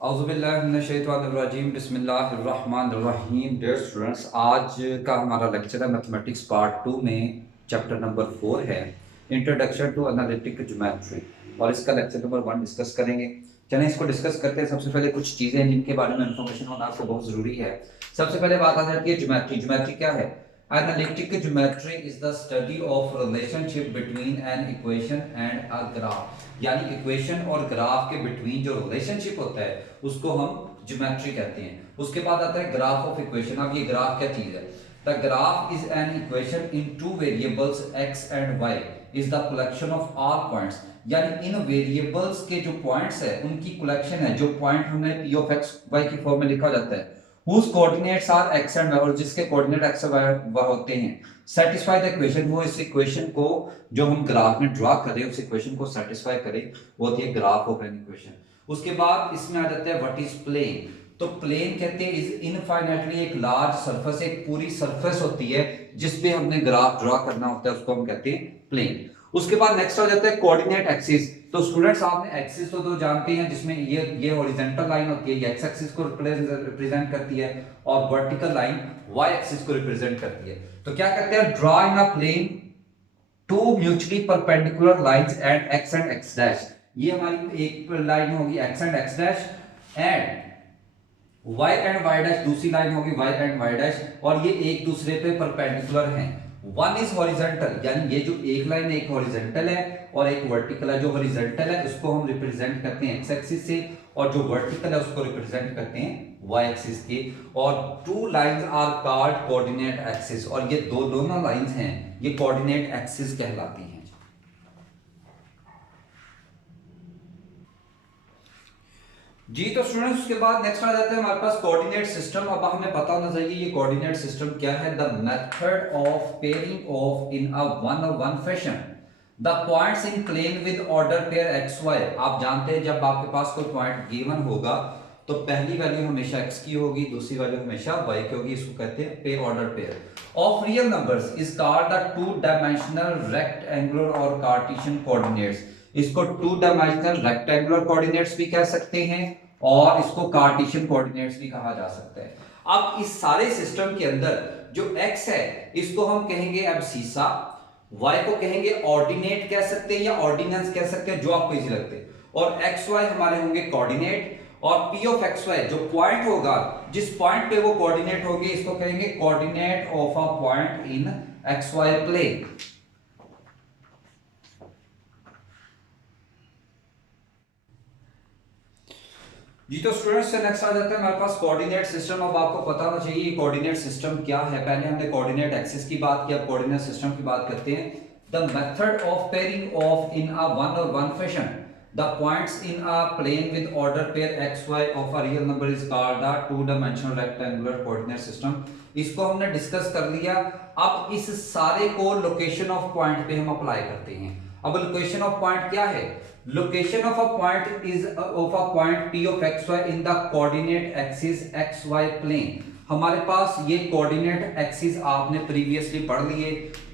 औज़ुबिल्लाहिमिनश्शैतानिर्रजीम बिस्मिल्लाहिर्रहमानिर्रहीम। Dear students, आज का हमारा लेक्चर है मैथमेटिक्स पार्ट 2 में चैप्टर नंबर 4 है इंट्रोडक्शन टू एनालिटिक ज्योमेट्री, और इसका लेक्चर नंबर 1 डिस्कस करेंगे। चलें इसको डिस्कस करते हैं। सबसे पहले कुछ चीज़ें हैं जिनके बारे में इंफॉर्मेशन होना आपको बहुत ज़रूरी है। सबसे पहले बात आ जाती है ज्योमेट्री। ज्योमेट्री क्या है? Analytic geometry is the study of relationship between an equation and a graph। यानी इक्वेशन और ग्राफ के बिटवीन जो रिलेशनशिप होता है उसको हम ज्योमेट्री कहते हैं। उसके बाद आता है ग्राफ ऑफ इक्वेशन। अब ये ग्राफ क्या चीज है? The graph is an equation in two variables x and y is the collection of all points. यानी इन वेरिएबल्स के जो पॉइंट्स है उनकी कलेक्शन है। जो पॉइंट हमने p ऑफ x y की फॉर्म में लिखा जाता है whose coordinates are x and y, और जिसके कोऑर्डिनेट x और y होते हैं, सेटिस्फाई द इक्वेशन। वो इस इक्वेशन को जो हम ग्राफ में ड्रा करें उस इक्वेशन को सेटिस्फाई करें, वो होती है ग्राफ ऑफ एन इक्वेशन। उसके बाद इसमें आ जाता है व्हाट इज प्लेन। तो प्लेन कहते हैं इज इनफाइनाइटली एक लार्ज सरफेस, एक पूरी सरफेस होती है जिस पे हमने ग्राफ ड्रा करना होता है, उसको हम कहते हैं प्लेन। उसके बाद नेक्स्ट आ जाता है कोऑर्डिनेट एक्सिस। तो स्टूडेंट्स आपने एक्सिस तो जानते हैं जिसमें ये हॉरिजॉन्टल लाइन होती है, ये एक्स एक्सिस को रिप्रेजेंट करती है, और वर्टिकल लाइन वाई एक्सिस को रिप्रेजेंट करती है। तो क्या कहते हैं? Draw in a plane two mutually perpendicular lines at x and x dash. ये हमारी एक लाइन होगी x and x dash, and y and y dash दूसरी लाइन होगी y एंड y डैश, और ये एक दूसरे पे परपेंडिकुलर हैं। वन इज हॉरिजॉन्टल, यानी ये जो एक लाइन है एक हॉरिजॉन्टल है और एक वर्टिकल है। जो हॉरिजॉन्टल है उसको हम रिप्रेजेंट करते हैं एक्स एक्सिस से, और जो वर्टिकल है उसको रिप्रेजेंट करते हैं y एक्सिस के। और two lines are called coordinate axis, और ये दोनों लाइंस हैं ये कोऑर्डिनेट एक्सिस कहलाती हैं। जी तो स्टूडेंट्स, उसके बाद नेक्स्ट आ जाते हैं हमारे पास कोऑर्डिनेट सिस्टम। अब हमें पता होना चाहिए ये कोऑर्डिनेट सिस्टम क्या है। The method of pairing of in a one on one fashion the points in plane with order pair x y. आप जानते हैं जब आपके पास कोई पॉइंट गिवन होगा तो पहली वैल्यू हमेशा x की होगी, दूसरी वैल्यू हमेशा y की होगी। इसको कहते हैं पे order pair of real numbers is called the two dimensional rectangular और कार्टेशियन कोऑर्डिनेट्स। इसको टू डायमेंशनल रेक्टेंगुलर कोऑर्डिनेट्स भी कह सकते हैं और इसको कार्टेशियन कोऑर्डिनेट्स भी कहा जा सकता है। अब इस सारे सिस्टम के अंदर जो x है इसको हम कहेंगे एब्सिसा, y को कहेंगे ऑर्डिनेट कह सकते हैं या ऑर्डिनेंस कह सकते हैं, जो आपको इजी लगते हैं, और एक्स वाई हमारे होंगे कोऑर्डिनेट, और p ऑफ एक्स वाई जो पॉइंट होगा जिस पॉइंट पे वो कोऑर्डिनेट होगी इसको कहेंगे coordinate of a point in x y plane. जी तो स्टूडेंट्स से नेक्स्ट आ जाता है हमारे पास कोऑर्डिनेट सिस्टम। अब आपको पता होना चाहिए कोऑर्डिनेट सिस्टम क्या है। पहले हमने कोऑर्डिनेट एक्सिस की बात की, अब कोऑर्डिनेट सिस्टम की बात करते हैं। The method of pairing of in a one और one fashion the points in a plane with order pair x y of a real number is called the two dimensional rectangular coordinate system. इसको हमने discuss कर लिया। अब इस सारे को location of point पे हम अप्लाई करते हैं। अब लोकेशन ऑफ पॉइंट क्या है? Location of a point is of a point p of xy in the coordinate axis xy plane। हमारे पास ये कोऑर्डिनेट एक्सिस आपने प्रीवियसली पढ़ लिए।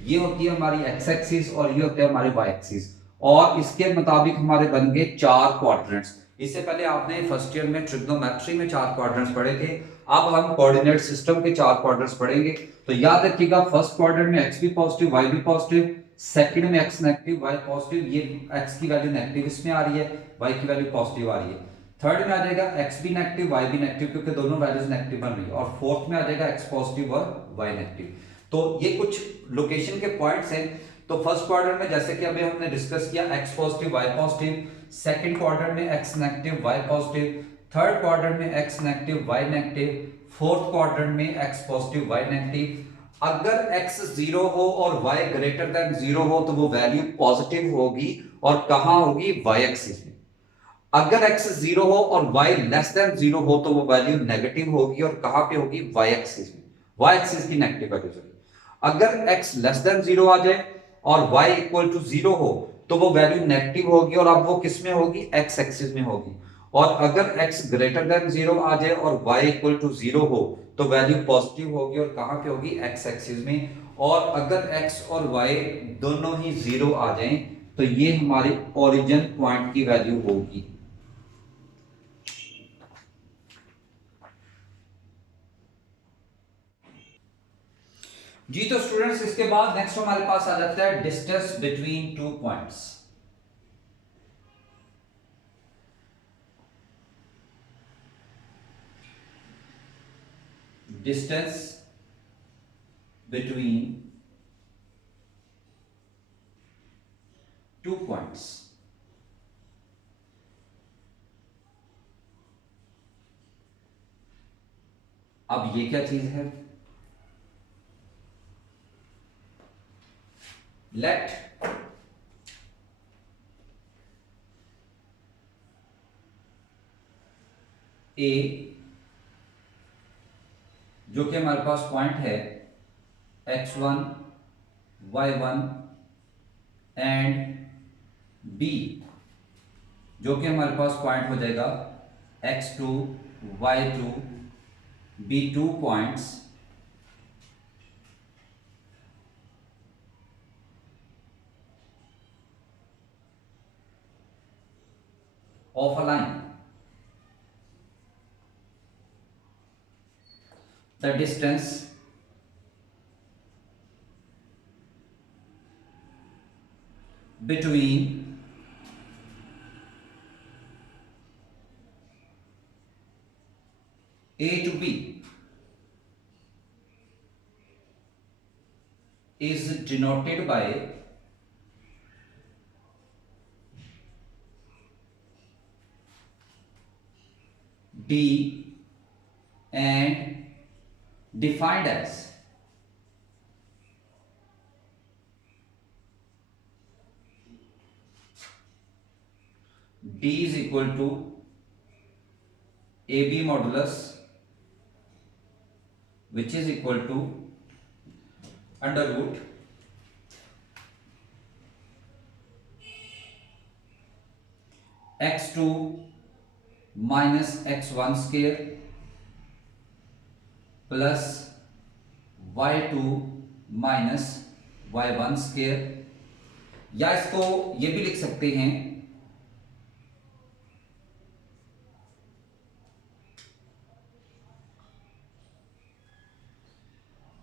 ये होती है हमारी एक्स एक्सिस और ये होते हैं हमारी वाई एक्सिस, और इसके मुताबिक हमारे बन गए चार क्वाड्रेंट्स। इससे पहले आपने फर्स्ट ईयर में ट्रिग्नोमेट्री में चार क्वाड्रेंट्स पढ़े थे। अब हम कोऑर्डिनेट सिस्टम के चार क्वाड्रेंट्स पढ़ेंगे। तो याद रखिएगा फर्स्ट क्वाड्रेंट में x भी पॉजिटिव y भी पॉजिटिव, सेकंड में x नेगेटिव y पॉजिटिव, ये x की वैल्यू नेगेटिव इसमें आ रही है, y की वैल्यू पॉजिटिव आ रही है। थर्ड में आ जाएगा x भी नेगेटिव y भी नेगेटिव क्योंकि दोनों वैल्यूज नेगेटिव बन रही है, और फोर्थ में आ जाएगा x पॉजिटिव और y नेगेटिव। तो ये कुछ लोकेशन के पॉइंट्स हैं। तो फर्स्ट क्वाड्रेंट में जैसे कि अभी हमने डिस्कस किया x positive y positive, second quadrant में x negative y positive, third quadrant में x negative y negative, fourth quadrant में x पॉजिटिव y नेगेटिव। अगर x 0 हो और y ग्रेटर देन 0 हो तो वो वैल्यू पॉजिटिव होगी, और कहां होगी? y एक्सिस में। अगर x 0 हो और y लेस देन 0 हो तो वो वैल्यू नेगेटिव होगी, और कहां पे होगी? y एक्सिस में। y एक्सिस की नेगेटिव वैल्यू होगी। अगर x लेस देन 0 आ जाए और y इक्वल टू 0 हो तो वो वैल्यू नेगेटिव होगी, और अब वो किस में होगी? x एक्सिस में होगी। और अगर x ग्रेटर देन 0 आ जाए और y इक्वल टू 0 हो तो वैल्यू पॉजिटिव होगी, और कहां पे होगी? x एक्सिस में। और अगर x और y दोनों ही 0 आ जाएं तो ये हमारे ओरिजिन पॉइंट की वैल्यू होगी। जी तो स्टूडेंट्स इसके बाद नेक्स्ट हमारे पास आ जाता है distance between two points. Distance between two points. अब ये क्या चीज है? लेट ए, जो कि हमारे पास पॉइंट है x1 y1 एंड b, जो कि हमारे पास पॉइंट हो जाएगा x2 y2 b2 points of a line. The distance between A to B is denoted by D and defined as D is equal to AB modulus, which is equal to under root x2 minus x1 square plus y2 minus y1 square, या इसको ये भी लिख सकते हैं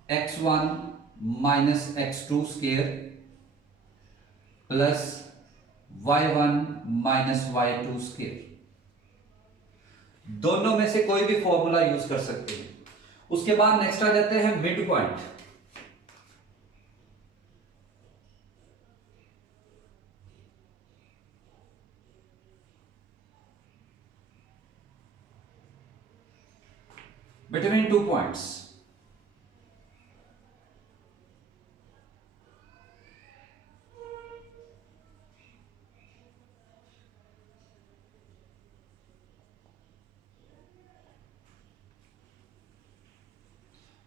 x1 minus x2 square plus y1 minus y2 square. दोनों में से कोई भी फॉर्मूला यूज कर सकते हैं। उसके बाद नेक्स्ट आ जाते हैं mid point. Between two points,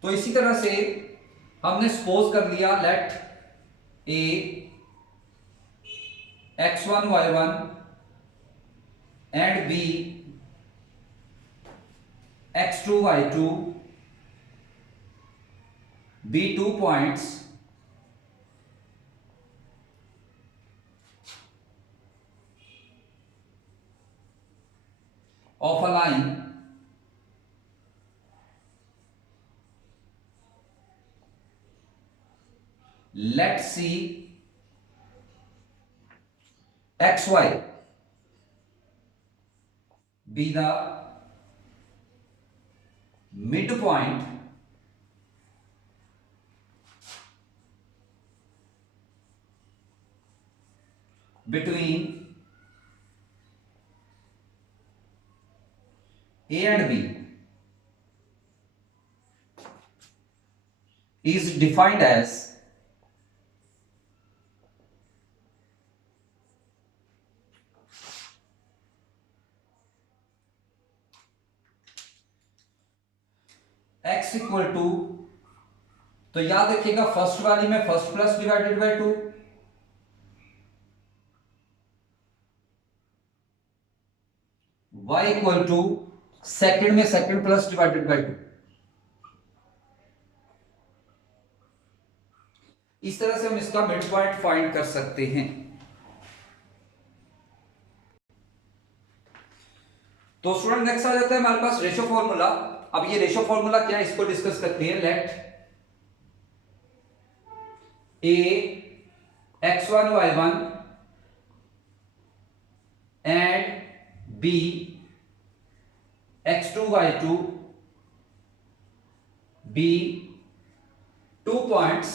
तो इसी तरह से हमने सपोज कर लिया let A x1 y1 and B x2 y2 b2 points of a line let C xy be the midpoint between A and B is defined as x equal to, तो याद रखिएगा फर्स्ट वाली में first plus divided by two, y equal to second में second plus divided by two. इस तरह से हम इसका मिड पॉइंट फाइंड कर सकते हैं। तो स्टूडेंट नेक्स्ट आ जाता है हमारे पास रेशो फॉर्मूला। अब ये रेशो फॉर्मूला क्या है इसको डिस्कस करते हैं। Let A x1 y1 and B x2 y2 be 2 points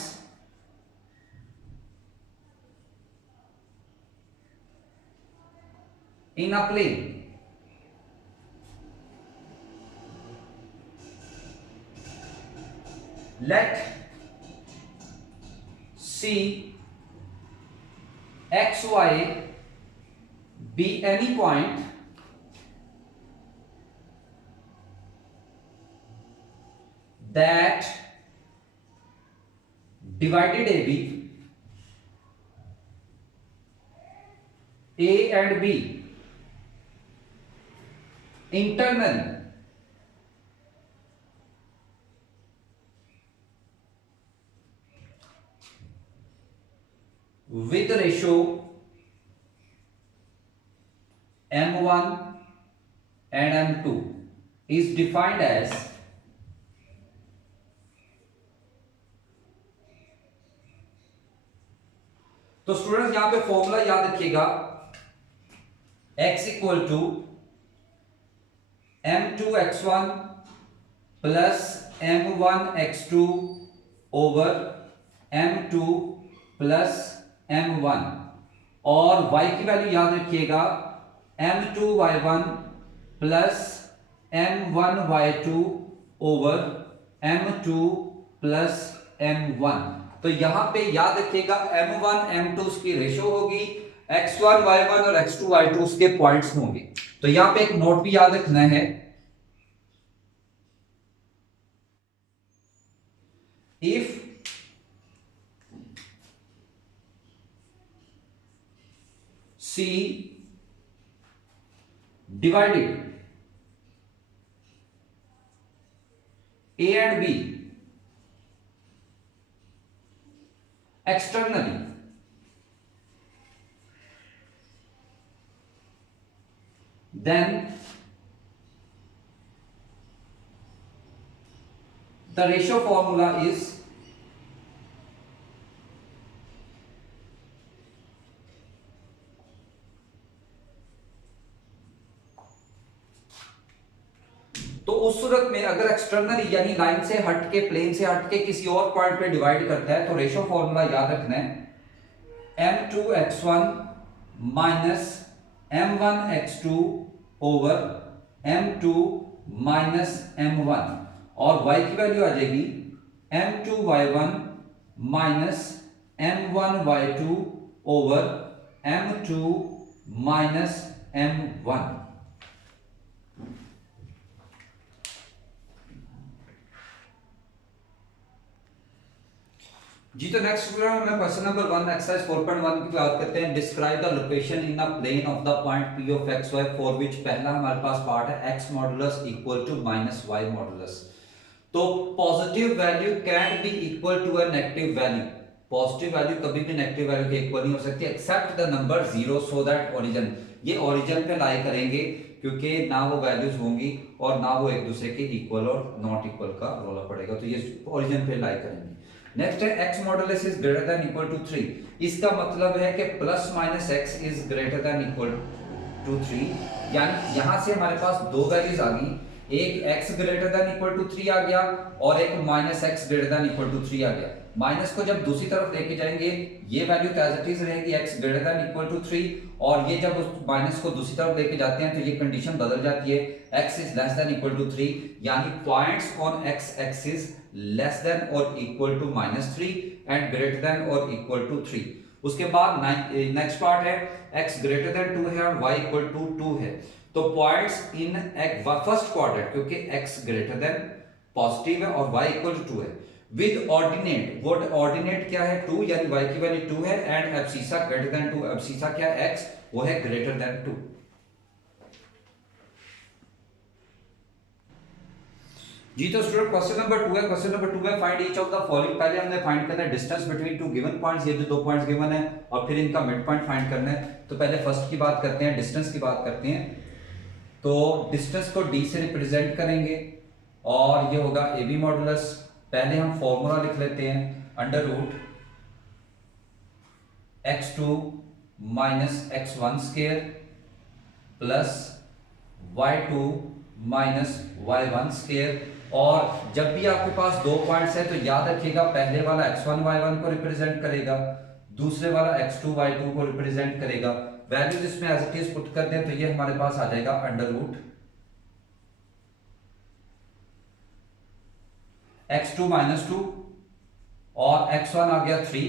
in a plane. Let C x y be any point that divided AB A and B internally with ratio M1 and M2 is defined as तो students यहां पे formula याद रखिएगा x equal to m2x1 plus m1x2 over m2 plus m1 और y की value याद रखिएगा m2y1 plus m1y2 over m2 plus m1। तो यहां पे याद रखिएगा m1 m2 उसकी रेशो होगी, x1 y1 और x2 y2 उसके पॉइंट्स होंगे। तो यहां पे एक नोट भी याद रखना है, if C divided A and B externally then the ratio formula is तो उस सूरत में अगर एक्सटर्नली यानी लाइन से हट के प्लेन से हट के किसी और पॉइंट पे डिवाइड करता है तो रेशो फॉर्मूला याद रखना है m2x1 minus m1x2 over m2 minus m1 और y की वैल्यू आ जाएगी m2y1 minus m1y2 over m2 minus m1। जी तो नेक्स्ट में क्वेश्चन नंबर 1 एक्सरसाइज 4.1 की बात करते हैं। Describe the location in a plane of the point P of x y for which पहला हमारे पास पार्ट है x modulus equal to minus y modulus. तो positive value can be equal to a negative value. Positive value कभी भी negative value के equal नहीं हो सकती except the number 0 so that origin, ये ओरिजिन पे लाई करेंगे क्योंकि ना वो वैल्यूज होंगी और ना वो एक दूसरे के इक्वल और नॉट इक्वल का रोला पड़ेगा, तो ये ओरिजिन पे लाई करेंगे। नेक्स्ट है x modulus is greater than equal to 3। इसका मतलब है कि plus minus x is greater than equal to 3, यानी यहां से हमारे पास दो वैल्यूज आ गई, एक x greater than equal to 3 आ गया और एक minus x greater than equal to 3 आ गया। माइनस को जब दूसरी तरफ लेके जाएंगे ये वैल्यू एज इट इज रहेगी x greater than equal to 3 और ये जब उस माइनस को दूसरी तरफ लेके जाते हैं तो ये कंडीशन बदल जाती है, x is less than equal to 3 यानी points on x axis less than और equal to -3 and greater than और इक्वल टू 3। उसके बाद नेक्स्ट पार्ट है x ग्रेटर देन 2 है और y इक्वल टू 2 है। तो पॉइंट्स इन फर्स्ट क्वाड्रेंट क्योंकि x ग्रेटर देन पॉजिटिव है और y इक्वल टू 2 है विद ऑर्डिनेट, वो ऑर्डिनेट क्या है 2 यानी y की वैल्यू 2 है and abscissa greater than 2, abscissa क्या है x वो है ग्रेटर देन 2। जी तो स्टूडेंट क्वेश्चन नंबर 2 है। क्वेश्चन नंबर 2 में find each of the following, पहले हमने फाइंड करना है distance between two given points, ये जो दो पॉइंट्स गिवन है और फिर इनका मिड पॉइंट फाइंड करना है। तो पहले फर्स्ट की बात करते हैं, डिस्टेंस की बात करते हैं। तो डिस्टेंस को डी से रिप्रेजेंट करेंगे और ये होगा ए बी मॉडुलस। पहले हम फॉर्मूला लिख लेते हैं, under root x2 minus x1 square plus y2 minus y1 square. और जब भी आपके पास दो पॉइंट्स है तो याद रखिएगा पहले वाला x1 y1 को रिप्रेजेंट करेगा, दूसरे वाला x2 y2 को रिप्रेजेंट करेगा। वैल्यूज इसमें एज इट इज पुट करते हैं तो ये हमारे पास आ जाएगा अंडर रूट x2 माइनस 2 और x1 आ गया 3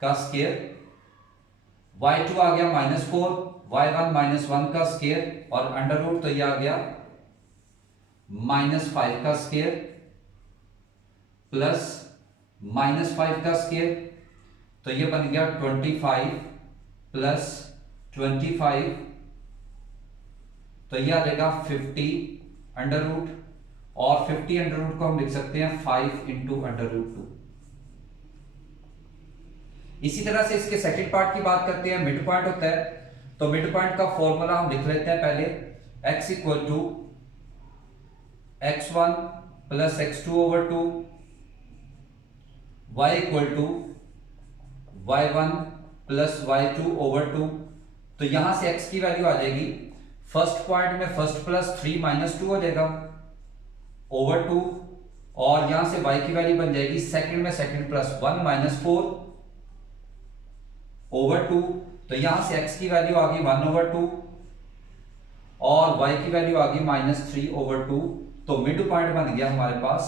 का स्क्वायर, y2 आ गया -4, y1 -1 का स्क्वायर और अंडर रूट तो ये आ गया -5 का स्क्वायर प्लस -5 का स्क्वायर, तो ये बन गया 25 प्लस 25, तो ये आ जाएगा 50 अंडर रूट, और 50 अंडर रूट को हम लिख सकते हैं 5 इंटू अंडर रूट 2। इसी तरह से इसके सेकंड पार्ट की बात करते हैं, मिड पॉइंट होता है। तो मिड पॉइंट का फॉर्मूला हम लिख लेते हैं पहले, x equal to x1 plus x2 over 2, y equal to y1 plus y2 over 2। तो यहां से x की वैल्यू आ जाएगी, फर्स्ट पॉइंट में फर्स्ट प्लस 3 माइनस 2 हो जाएगा ओवर 2, और यहां से y की वैल्यू बन जाएगी सेकंड में सेकंड प्लस 1 माइनस 4 ओवर 2। तो यहां से x की वैल्यू आ गई 1 ओवर 2 और y की वैल्यू आ गई -3 ओवर 2। तो मिड पॉइंट बन गया हमारे पास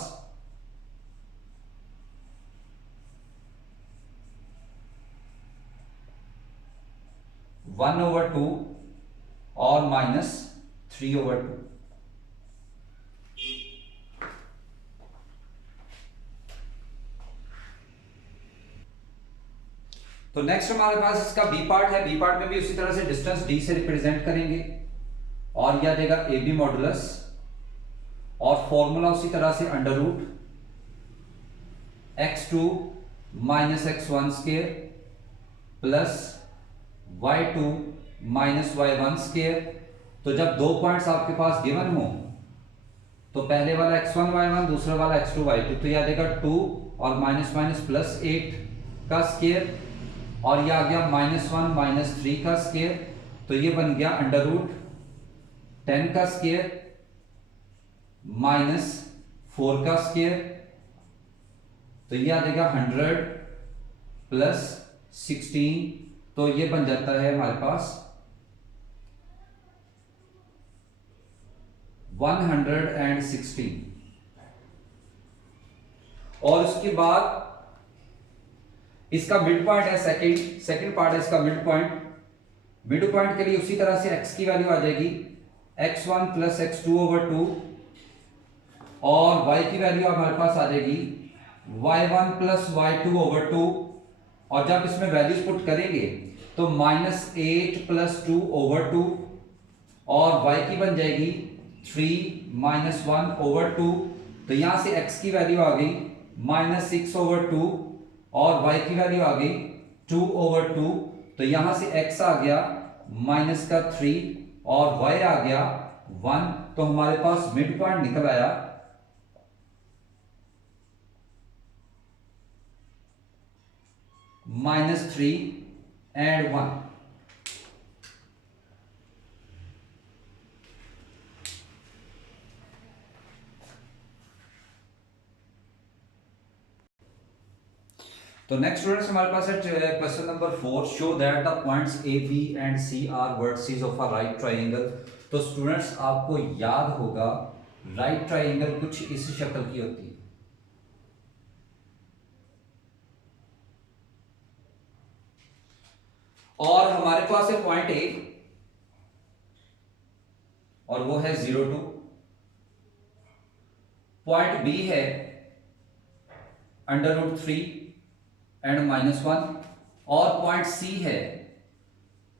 1 ओवर 2 और -3 ओवर 2। तो नेक्स्ट हमारे पास इसका बी पार्ट है। बी पार्ट में भी उसी तरह से डिस्टेंस डी से रिप्रेजेंट करेंगे और यह देगा ए बी मॉडुलस, और फॉर्मूला उसी तरह से under root x2 minus x1 square plus y2 minus y1 square. तो जब दो पॉइंट्स आपके पास गिवन हो तो पहले वाला x1 y1 दूसरा वाला x2 y2, तो यह देगा 2 और माइनस माइनस प्लस 8 का स्क्वायर, और यह आ गया -1 -3 का स्क्वायर। तो ये बन गया अंडर रूट 10 का स्क्वायर -4 का स्क्वायर। तो ये आ जाएगा 100 प्लस 16, तो ये बन जाता है हमारे पास 116। और उसके बाद इसका मिड पॉइंट है सेकंड पार्ट है इसका मिड पॉइंट। मिड पॉइंट के लिए उसी तरह से x की वैल्यू आ जाएगी x1 प्लस x2 ओवर 2, और y की वैल्यू हमारे पास आ जाएगी y1 प्लस y2 ओवर 2, और जब इसमें वैल्यूज पुट करेंगे तो -8 प्लस 2 ओवर 2, और y की बन जाएगी 3 माइनस 1 ओवर 2। तो यहां से x की वैल्यू आ गई -6 ओवर 2 और y की वैल्यू आ गई 2 ओवर 2। तो यहां से x आ गया -3 और y आ गया 1। तो हमारे पास मिड पॉइंट निकल आया -3 एंड 1। तो नेक्स्ट स्टूडेंट्स हमारे पास है question number 4, show that the points A B and C are vertices of a right triangle. तो स्टूडेंट्स आपको याद होगा राइट ट्रायंगल कुछ इस शक्ल की होती है। और हमारे पास है पॉइंट ए और वो है 0 2, पॉइंट बी है √3 एंड -1, और पॉइंट सी है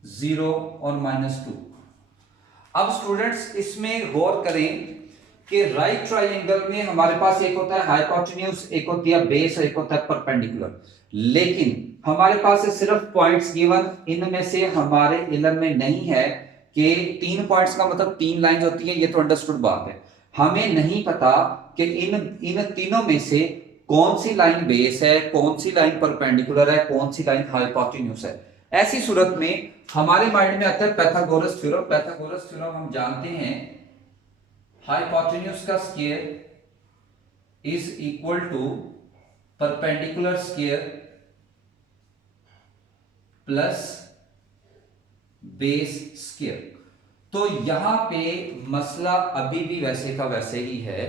0 और -2। अब स्टूडेंट्स इसमें गौर करें कि राइट ट्रायंगल में हमारे पास एक होता है हाइपोटेन्यूज, एक होती है बेस, एक होता है परपेंडिकुलर। लेकिन हमारे पास सिर्फ पॉइंट्स गिवन, इनमें से हमारे इल्म में नहीं है कि 3 पॉइंट्स का मतलब 3 लाइंस होती है, ये तो अंडरस्टूड बात है। हमें नहीं पता कि इन इन तीनों में से कौन सी लाइन बेस है, कौन सी लाइन परपेंडिकुलर है, कौन सी लाइन हाइपोटेन्यूज है। ऐसी सूरत में हमारे माइंड में आता है पाइथागोरस थ्योरम। पाइथागोरस थ्योरम हम जानते हैं, हाइपोटेन्यूज का square is equal to perpendicular square plus base square. तो यहां पे मसला अभी भी वैसे का वैसे ही है।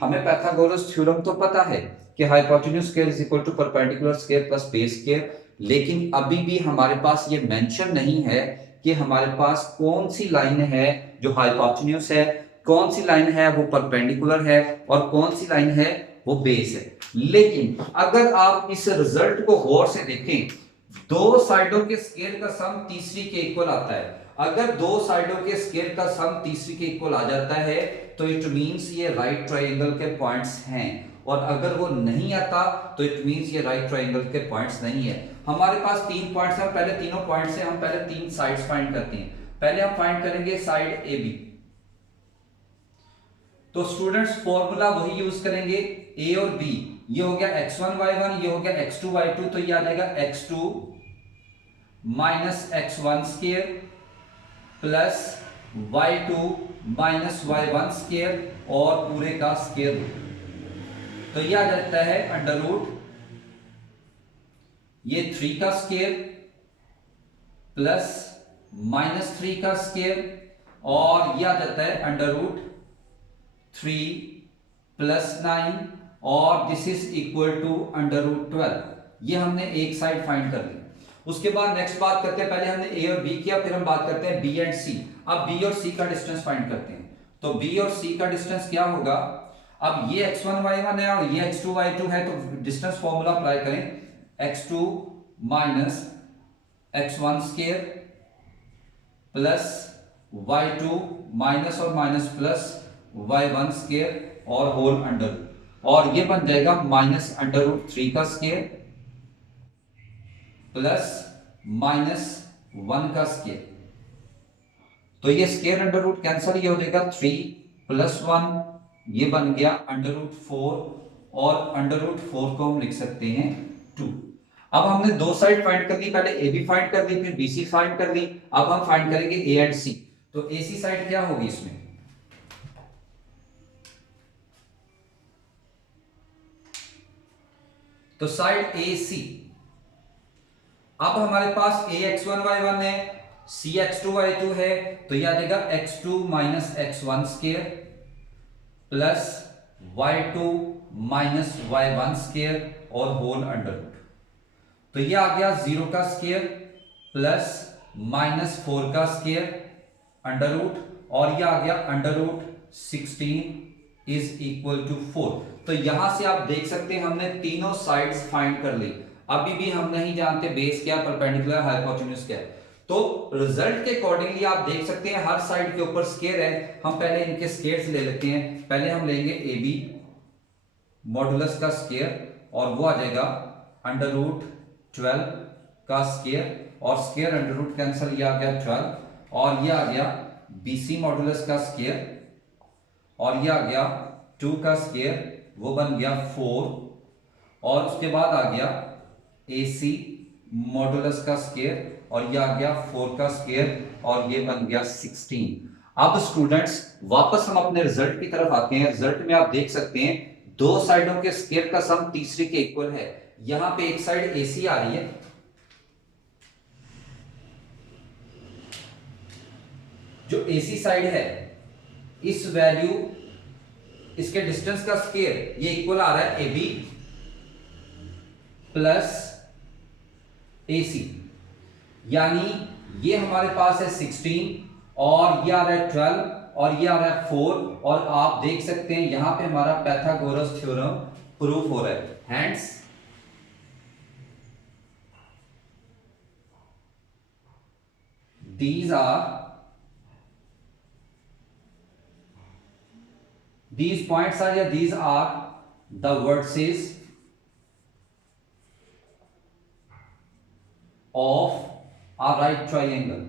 हमें पाइथागोरस थ्योरम तो पता है कि hypotenuse square is equal to perpendicular square plus base square, लेकिन अभी भी हमारे पास ये मेंशन नहीं है कि हमारे पास कौन सी लाइन है जो हाइपोटेन्यूज है, कौन सी लाइन है वो परपेंडिकुलर है, और कौन सी लाइन है वो बेस है। लेकिन अगर आप इस रिजल्ट को गौर से देखें, दो साइडों के स्क्वायर का सम तीसरी के इक्वल आता है। अगर दो साइडों के स्क्वायर का सम तीसरी के इक्वल आ जाता है तो इट मींस ये राइट ट्रायंगल के पॉइंट्स हैं, और अगर वो नहीं आता तो इट मींस ये राइट ट्रायंगल के पॉइंट्स नहीं है। हमारे पास 3 पॉइंट्स हैं, पहले तीनों पॉइंट्स से हम पहले 3 साइड्स फाइंड करते हैं। पहले हम फाइंड करेंगे साइड ए बी। तो स्टूडेंट्स फॉर्मूला वही यूज करेंगे, ए और बी। ये हो गया x1 y1, ये हो गया x2 y2, तो ये आ जाएगा x2 minus x1 square plus y2 minus y1 square और पूरे का स्क्वायर रूट। तो ये आ जाता है अंडर रूट ये 3 का स्क्वायर प्लस माइनस 3 का स्क्वायर, और ये आ जाता है अंडर रूट 3 प्लस 9, और this is equal to under root 12। ये हमने एक साइड फाइंड कर ली। उसके बाद नेक्स्ट बात करते हैं, पहले हमने ए और बी किया, फिर हम बात करते हैं बी एंड सी। अब बी और सी का डिस्टेंस फाइंड करते हैं। तो बी और सी का डिस्टेंस क्या होगा, अब ये x1 y1 है और ये x2 y2 है, तो डिस्टेंस फॉर्मूला अप्लाई करें, x2 minus x1 square plus y2 minus और माइनस प्लस y1 स्क्वायर और होल अंडर, और ये बन जाएगा माइनस अंडर रूट 3 का स्क्वायर प्लस माइनस 1 का स्क्वायर। तो ये स्क्वायर अंडर रूट कैंसिल, ये हो जाएगा 3 प्लस 1, ये बन गया अंडर रूट 4, और अंडर रूट 4 को हम लिख सकते हैं 2। अब हमने दो साइड फाइंड कर ली, पहले ए बी फाइंड कर ली, फिर बी सी फाइंड कर ली। अब हम फाइंड करेंगे ए एंड सी। तो ए सी साइड क्या होगी इसमें, तो साइड ए सी। अब हमारे पास ए x1 y1 है, सी x2 y2 है, तो यह आ जाएगा x2 minus x1 square plus y2 minus y1 square और होल अंडर रूट। तो यह आ गया 0 का स्क्वायर प्लस माइनस 4 का स्क्वायर अंडर रूट, और यह आ गया under root 16 is equal to 4। तो यहां से आप देख सकते हैं हमने तीनों साइड्स फाइंड कर ली। अभी भी हम नहीं जानते बेस क्या, परपेंडिकुलर, हाइपोटेन्यूज क्या है। तो रिजल्ट के अकॉर्डिंगली आप देख सकते हैं हर साइड के ऊपर स्क्वायर है। हम पहले इनके स्क्वायर्स ले लेते हैं। पहले हम लेंगे ए बी मॉडुलस का स्क्वायर, और वो आ जाएगा अंडर रूट 12 का स्क्वायर, और स्क्वायर अंडर रूट कैंसिल, ये आ गया 12, और ये आ गया बी सी मॉडुलस का स्क्वायर, और ये आ गया 2 का स्क्वायर, वो बन गया 4, और उसके बाद आ गया ए सी मॉडुलस का स्क्वायर, और ये आ गया 4 का स्क्वायर, और ये बन गया 16। अब स्टूडेंट्स वापस हम अपने रिजल्ट की तरफ आते हैं। रिजल्ट में आप देख सकते हैं दो साइडों के स्क्वायर का सम तीसरी के इक्वल है। यहां पे एक साइड ए सी आ रही है, जो ए सी साइड है इस वैल्यू, इसके डिस्टेंस का स्क्वायर ये इक्वल आ रहा है ए बी प्लस ए सी, यानी ये हमारे पास है 16, और ये आ रहा है 12, और ये आ रहा है 4, और आप देख सकते हैं यहां पे हमारा पाइथागोरस थ्योरम प्रूफ हो रहा है। Hands these points are, yeah, these are the vertices of a right triangle.